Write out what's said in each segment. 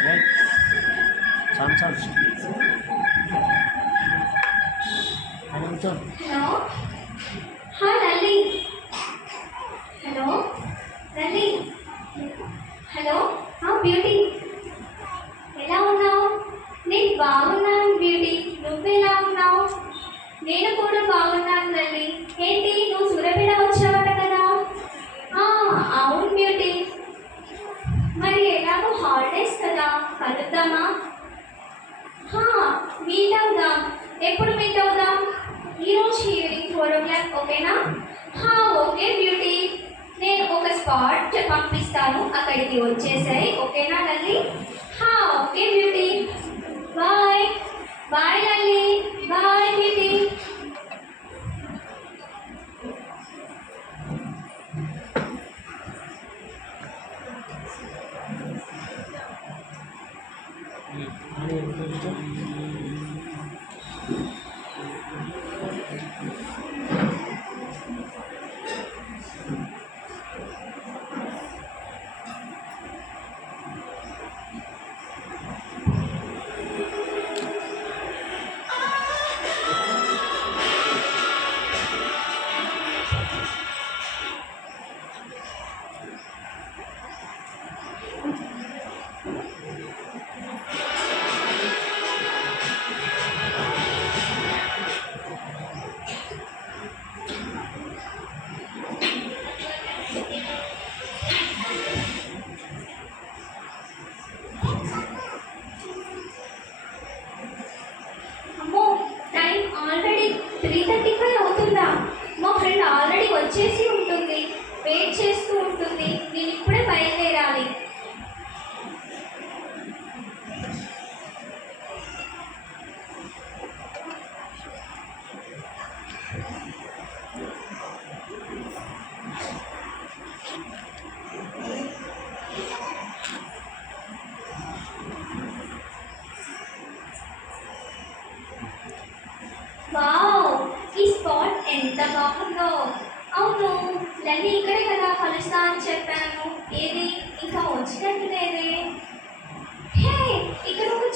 Okay. Time touch. Hello, John. Hi, Lally. Hello. Lally. Hello. How beauty. bye, baby.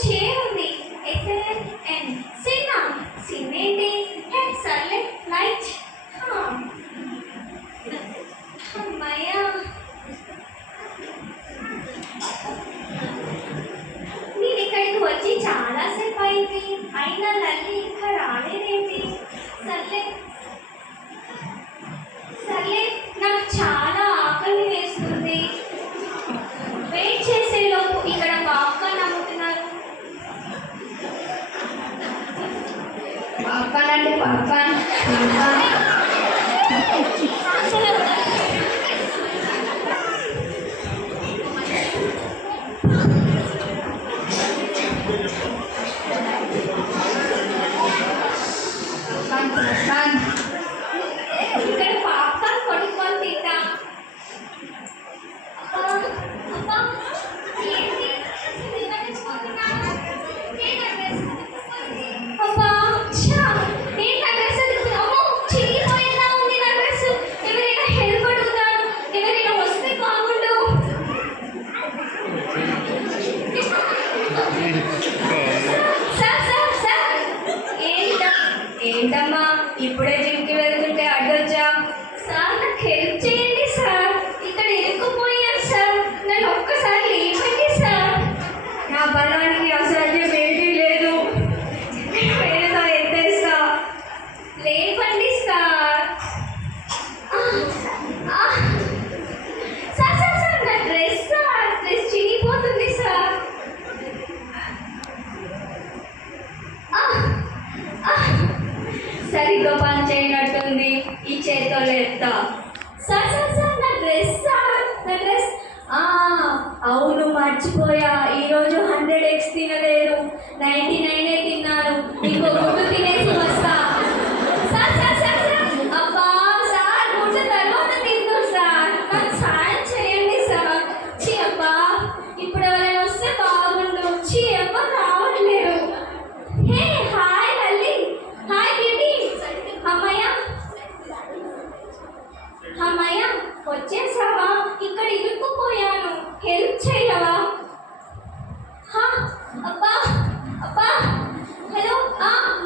చే ఉంది excellent and cinema cinema ఏంటి సర్లెట్ light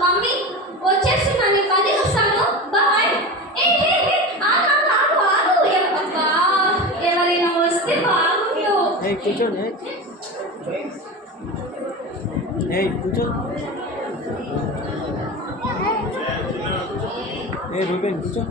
mummy వచ్చేసి మన పది వస్తాను బాయ్ ఎవరైనా వస్తే బాగుండు. కూర్చో. ఏ రూబెన్ కూర్చో.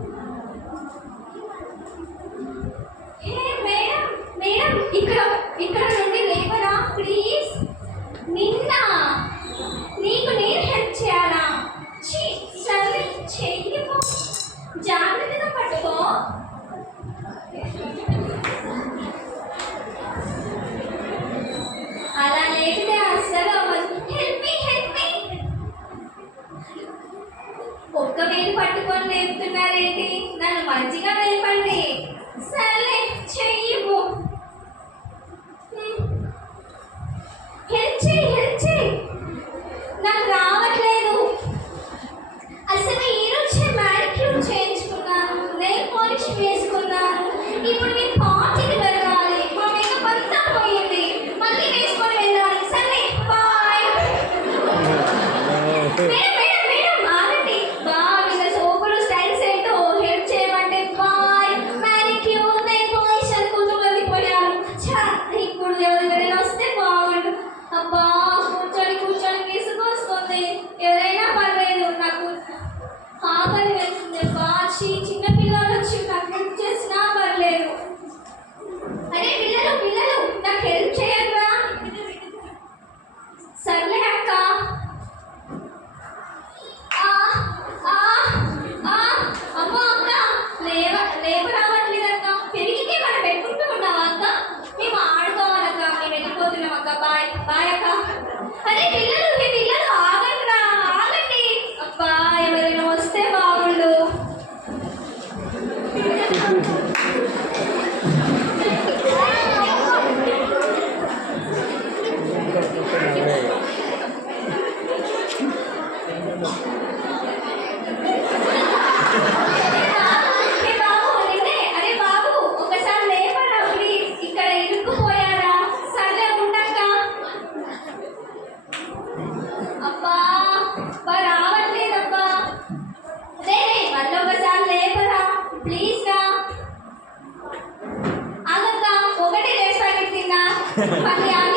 快点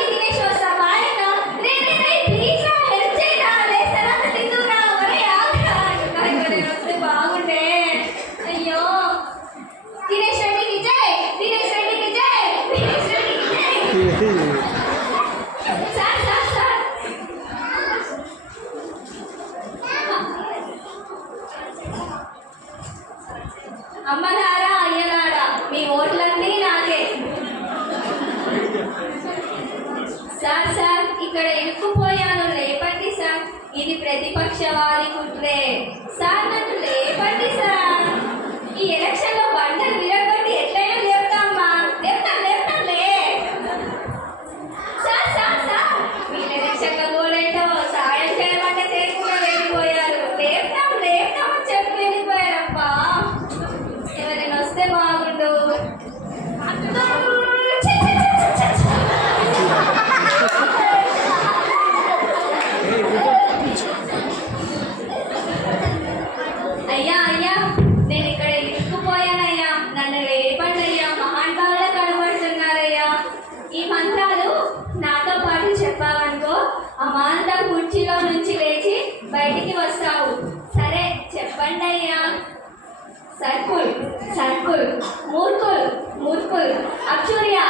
సర్కుల్ సర్కుల్ మూర్కుల్ మూర్కుల్ అక్షురియా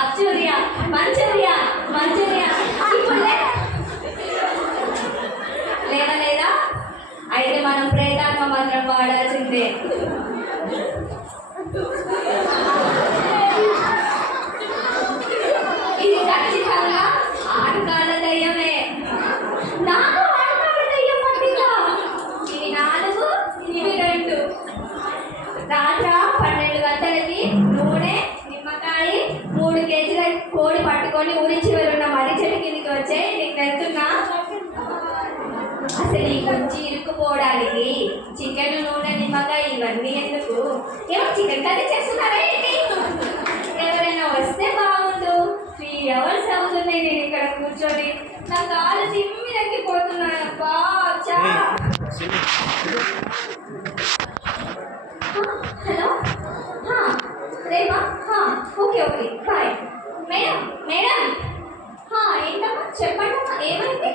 అక్షురియా మంచురియా మంచురియా లేదా లేదా? అయితే మనం ప్రేతాత్మ మాత్రం పాడాల్సిందే. నుంచి వెళ్ళిన ఉన్న చెట్టు కిందికి వచ్చాయి నీకు వెళ్తున్నా? అసలు ఈ వచ్చి ఇరుక్కుపోవడానికి చికెన్ నూనె నిమ్మకాయ ఇవన్నీ ఎందుకు? ఏమో చికెన్ కర్రీ చేస్తున్నారా ఏంటి? ఎవరైనా వస్తే బాగుండు. త్రీ అవర్స్ అవుతున్నాయి నేను ఇక్కడ కూర్చొని. నా కాలు తిమ్మి తగ్గిపోతున్నాను అబ్బా హలో? రేమా? Okay okay bye. చెప్పండి ఏమైంది?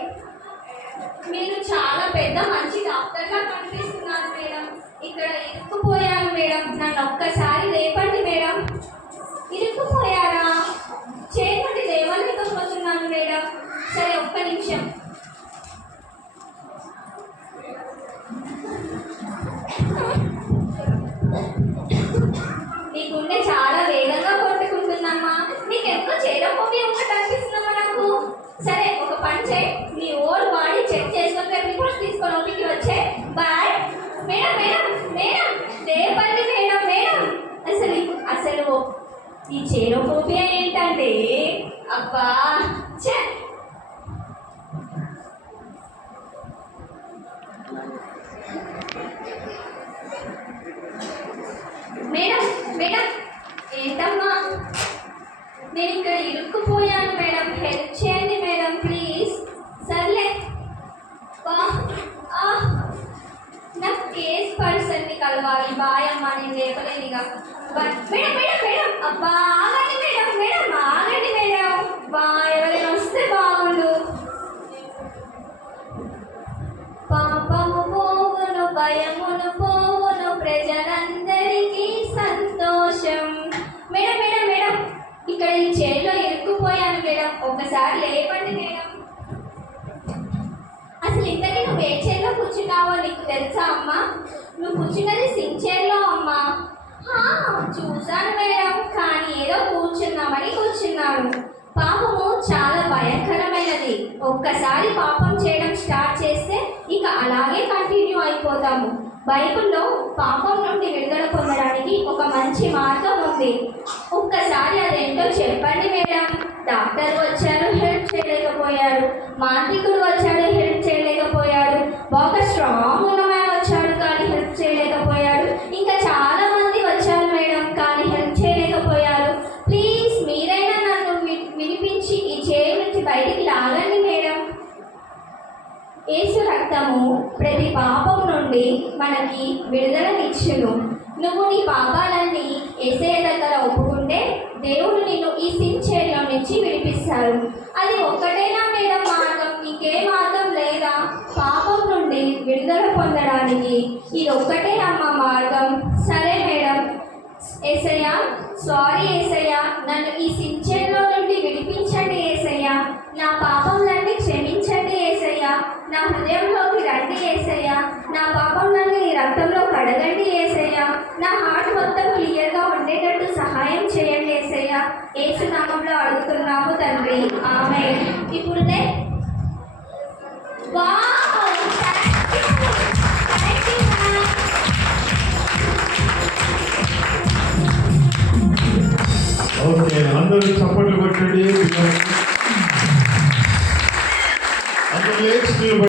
మీరు చాలా పెద్ద మంచి డాక్టర్గా కనిపిస్తున్నారు మేడం. ఇక్కడ ఇరుక్కుపోయాను మేడం. నన్ను ఒక్కసారి లేపండి మేడం. ఇరుక్కుపోయారా? చేపట్టి లేవలేకపోతున్నాను మేడం. సరే ఒక్క నిమిషం. Oh మేడం ఒకసారి లేపండి మేడం. అసలు ఇంతకీ నువ్వు ఏ చైర్లో కూర్చున్నావో నీకు తెలుసా అమ్మా? నువ్వు కూర్చున్నది సింగ్ చైర్లో అమ్మా. చూసాను చూశాను మేడం. కానీ ఏదో కూర్చున్నామని కూర్చున్నాను. పాపము చాలా భయంకరమైనది. ఒక్కసారి పాపం చేయడం స్టార్ట్ చేస్తే ఇక అలాగే కంటిన్యూ అయిపోతాము. బైబిల్లో పాపం నుండి విడుదల పొందడానికి ఒక మంచి మార్గం ఉంది. ఒక్కసారి అదేంటో చెప్పండి మేడం. డాక్టర్ వచ్చారు హెల్ప్ చేయలేకపోయారు. మాంత్రికుడు వచ్చాడు మనకి విడుదలనిచ్చును. నువ్వు నీ పాపాలన్నీ ఏసే దగ్గర ఒప్పుకుంటే దేవుడు నిన్ను ఈ సిన్ నుంచి విడిపిస్తారు అది ఒక్కటేనా మేడం మార్గం ఇంకే మార్గం లేదా? పాపం నుండి విడుదల పొందడానికి ఇది ఒక్కటే అమ్మ మార్గం. సరే మేడం. ఏసయ్య సారీ ఏసయ్య నన్ను ఈ సించన్లో నుండి విడిపించండి ఏసయ్య. నా పాపంలన్నీ క్షమించండి ఏసయ్య. నా హృదయంలోకి రండి ఏసయ్య. నా పాపంలన్నీ రక్తంలో కడగండి ఏసయ్య. నా హార్ట్ మొత్తం క్లియర్గా ఉండేటట్టు సహాయం చేయండి ఏసయ్య. ఏసునామంలో అడుగుతున్నాము తండ్రి. ఆమె ఇప్పుడునే అందరూ చప్పట్లు కొట్టండి. లేచి